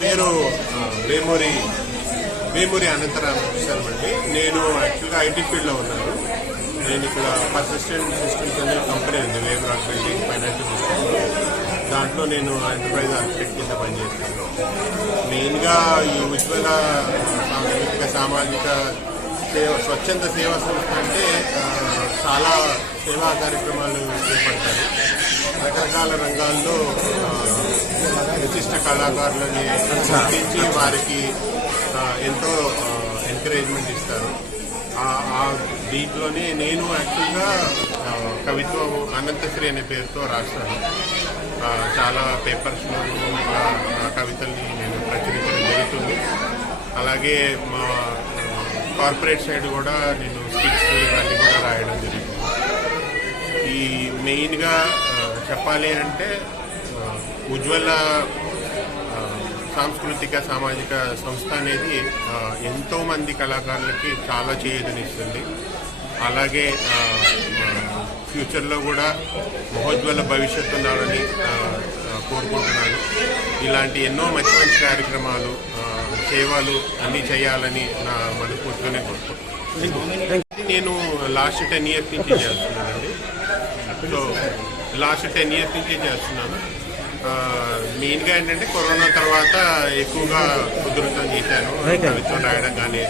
పేరు మేమూరి వేమూరి వేమూరి అనంతరామ శర్మ అండి. నేను యాక్చువల్గా ఐటీ ఫీల్డ్లో ఉన్నాను. నేను ఇక్కడ పర్సిస్టెంట్ సిస్టమ్స్ అనే కంపెనీ ఉంది వేమరాక్ బిల్డింగ్ ఫైనాన్షియల్ సిస్టమ్ దాంట్లో నేను ఎంటర్ప్రైజ్ ఆర్కిటెక్ట్ కింద పనిచేస్తాను. మెయిన్గా ఈ ఉజ్వల సాంస్కృతిక సామాజిక సేవ స్వచ్ఛంద సేవా సంస్థ అంటే చాలా సేవా కార్యక్రమాలు చేపడతారు. రకరకాల రంగాల్లో విశిష్ట కళాకారులని గుర్తించి వారికి ఎంతో ఎంకరేజ్మెంట్ ఇస్తారు. దీంట్లోనే నేను యాక్చువల్గా కవిత్వం అనంతశ్రీ అనే పేరుతో రాస్తాను చాలా పేపర్స్లో కవితల్ని నేను ప్రచురించడం జరుగుతుంది. అలాగే మా కార్పొరేట్ సైడ్ కూడా నేను స్కిట్స్ ఇవన్నీ కూడా రాయడం జరుగుతుంది. ఈ మెయిన్గా చెప్పాలి అంటే ఉజ్వల సాంస్కృతిక సామాజిక సంస్థ అనేది ఎంతోమంది కళాకారులకి చాలా చేయూతనిస్తుంది. అలాగే ఫ్యూచర్లో కూడా మహోజ్వల భవిష్యత్తు ఉండాలని కోరుకుంటున్నాను. ఇలాంటి ఎన్నో మంచి మంచి కార్యక్రమాలు సేవలు అన్నీ చేయాలని నా మనస్ఫూర్తిగానే కోరుకుంటున్నాను. నేను లాస్ట్ టెన్ ఇయర్స్ నుంచి చేస్తున్నానండి. సో లాస్ట్ టెన్ ఇయర్స్ నుంచి చేస్తున్నాను. మెయిన్గా ఏంటంటే కరోనా తర్వాత ఎక్కువగా కుదురుతం చేశాను. కవిత్వం రాయడం కానీ